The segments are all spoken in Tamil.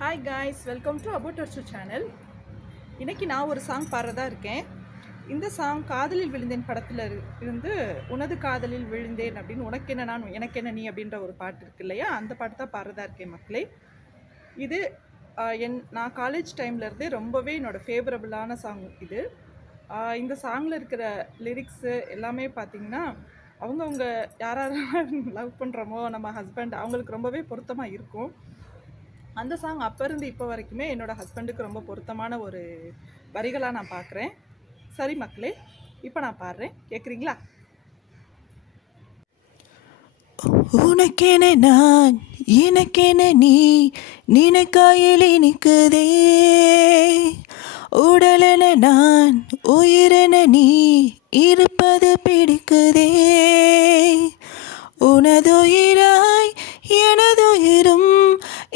Hi guys, welcome to about Archu channel. இன்றைக்கி நான் ஒரு சாங் பாடுறதா இருக்கேன். இந்த சாங் காதலில் விழுந்தேன் படத்தில் இருந்து உனது காதலில் விழுந்தேன் அப்படின்னு உனக்கு என்ன நான் எனக்கு என்ன நீ அப்படின்ற ஒரு பாட்டு இருக்கு இல்லையா, அந்த பாட்டு தான் பாடுறதா இருக்கேன் மக்களே. இது நான் காலேஜ் டைம்லேருந்தே ரொம்பவே என்னோடய ஃபேவரபுளான சாங் இது. இந்த சாங்கில் இருக்கிற லிரிக்ஸு எல்லாமே பார்த்திங்கன்னா அவங்கவுங்க யாரெல்லாம் லவ் பண்ணுறோமோ நம்ம ஹஸ்பண்ட் அவங்களுக்கு ரொம்பவே பொருத்தமாக இருக்கும். அந்த சாங் அப்போ இருந்து இப்போ வரைக்குமே என்னோடய ஹஸ்பண்டுக்கு ரொம்ப பொருத்தமான ஒரு வரிகளாக நான் பார்க்குறேன். சரி மக்களே, இப்போ நான் பாடுறேன், கேட்குறீங்களா? உனக்கென நான் எனக்கென நீ நினைக்காயில் இனிக்குதே, உடலென நான் உயிரென நீ இருப்பது பிடிக்குதே, உனதுயிராய் எனதுயிரும்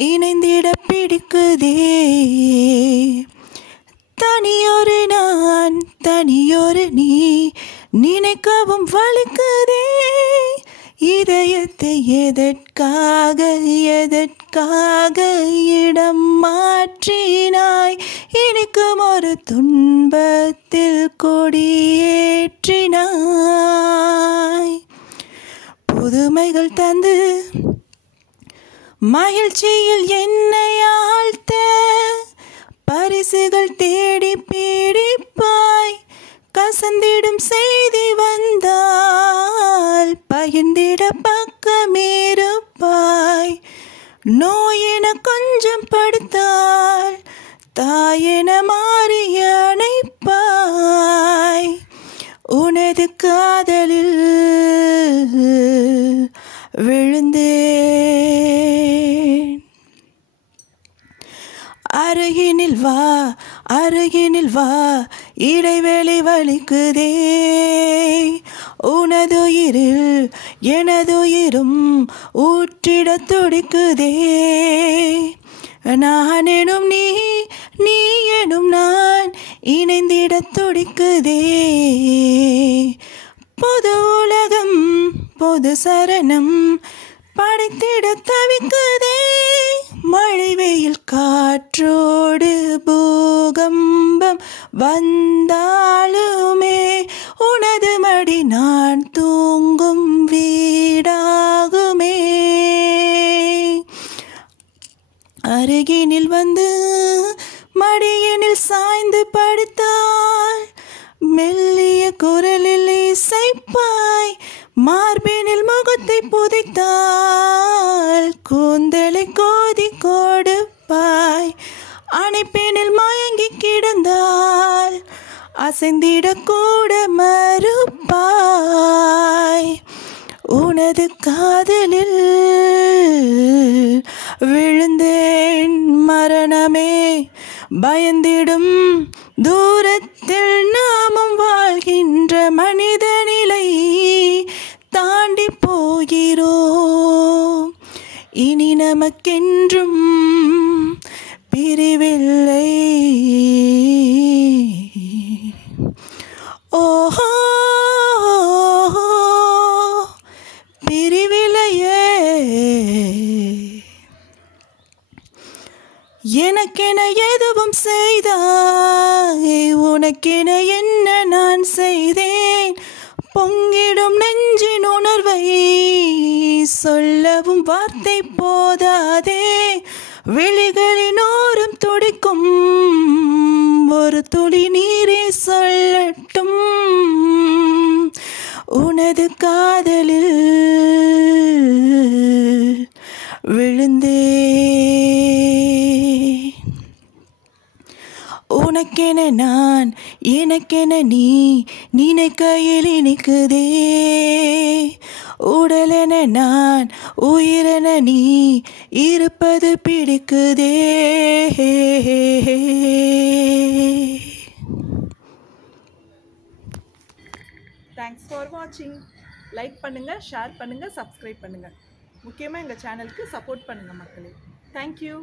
இணைந்திட பிடிக்குதே, தனியொரு நான் தனியொரு நீ நினைக்கவும் வலிக்குதே, இதயத்தை எதற்காக இடம் மாற்றினாய், இனிக்கும் ஒரு துன்பத்தில் கொடியேற்றினாய், புதுமைகள் தந்து மகிழ்ச்சியில் என்னை ஆழ்த்த பரிசுகள் தேடி பீடிப்பாய், கசந்திடும் செய்தி வந்தால் பகிர்ந்திட பக்கமேறுப்பாய், நோயென கொஞ்சம் படுத்தால் தாயென மாறி அணைப்பாய், உனது காதலில் விழுந்தேன், அருகினில் வா அருகினில் வா இடைவெளி வலிக்குதே, உனதுயிரில் எனதுயிரும் ஊற்றிட துடிக்குதே, நான் எனும் நீ நீ எனும் நான் இணைந்திட துடிக்குதே, பொது உலகம் பொது சரணம் படைத்திட தவிக்குதே, மழை வெயில் காற்றோடு பூகம்பம் வந்தாலுமே உனது மடி நான் தூங்கும் வீடாகுமே, அருகினில் வந்து மடியினில் சாய்ந்து படுத்தால் மெல்லிய குரலில் இசைப்பாய், மார்பினில் முகத்தை புதைத்தால் கூந்தலை கோதி கொடுப்பாய், அணைப்பினில் மயங்கி கிடந்தால் அசைந்திட கூட மறுப்பாய், உனது காதலில் விழுந்தேன் மரணமே, பயந்திடும் தூரத்தில் நாமும் வாழ்கின்ற மனித நிலை தாண்டி போகிறோம், இனி நமக்கென்றும் பிரிவில்லை, ஓஹோ பிரிவில்லையே, எனக்கென எதுவும் செய்தாய் உனக்கென என்ன நான் செய்தேன், பொங்கிடும் நெஞ்சின் உணர்வை சொல்லவும் வார்த்தை போதாதே, விழிகளின் ஓரம் துடிக்கும் ஒரு துளி நீரே சொல்லட்டும், உனது காதலில் விழுந்தேன், உனக்கென நான் எனக்கென நீ நினைக்கையில் இனிக்குதே, உடலென நான் உயிரென நீ இருப்பது பிடிக்குதே. தேங்க்ஸ் ஃபார் வாட்சிங். லைக் பண்ணுங்கள், ஷேர் பண்ணுங்கள், சப்ஸ்கிரைப் பண்ணுங்கள். முக்கியமாக எங்கள் சேனலுக்கு சப்போர்ட் பண்ணுங்கள் மக்களே. தேங்க்யூ.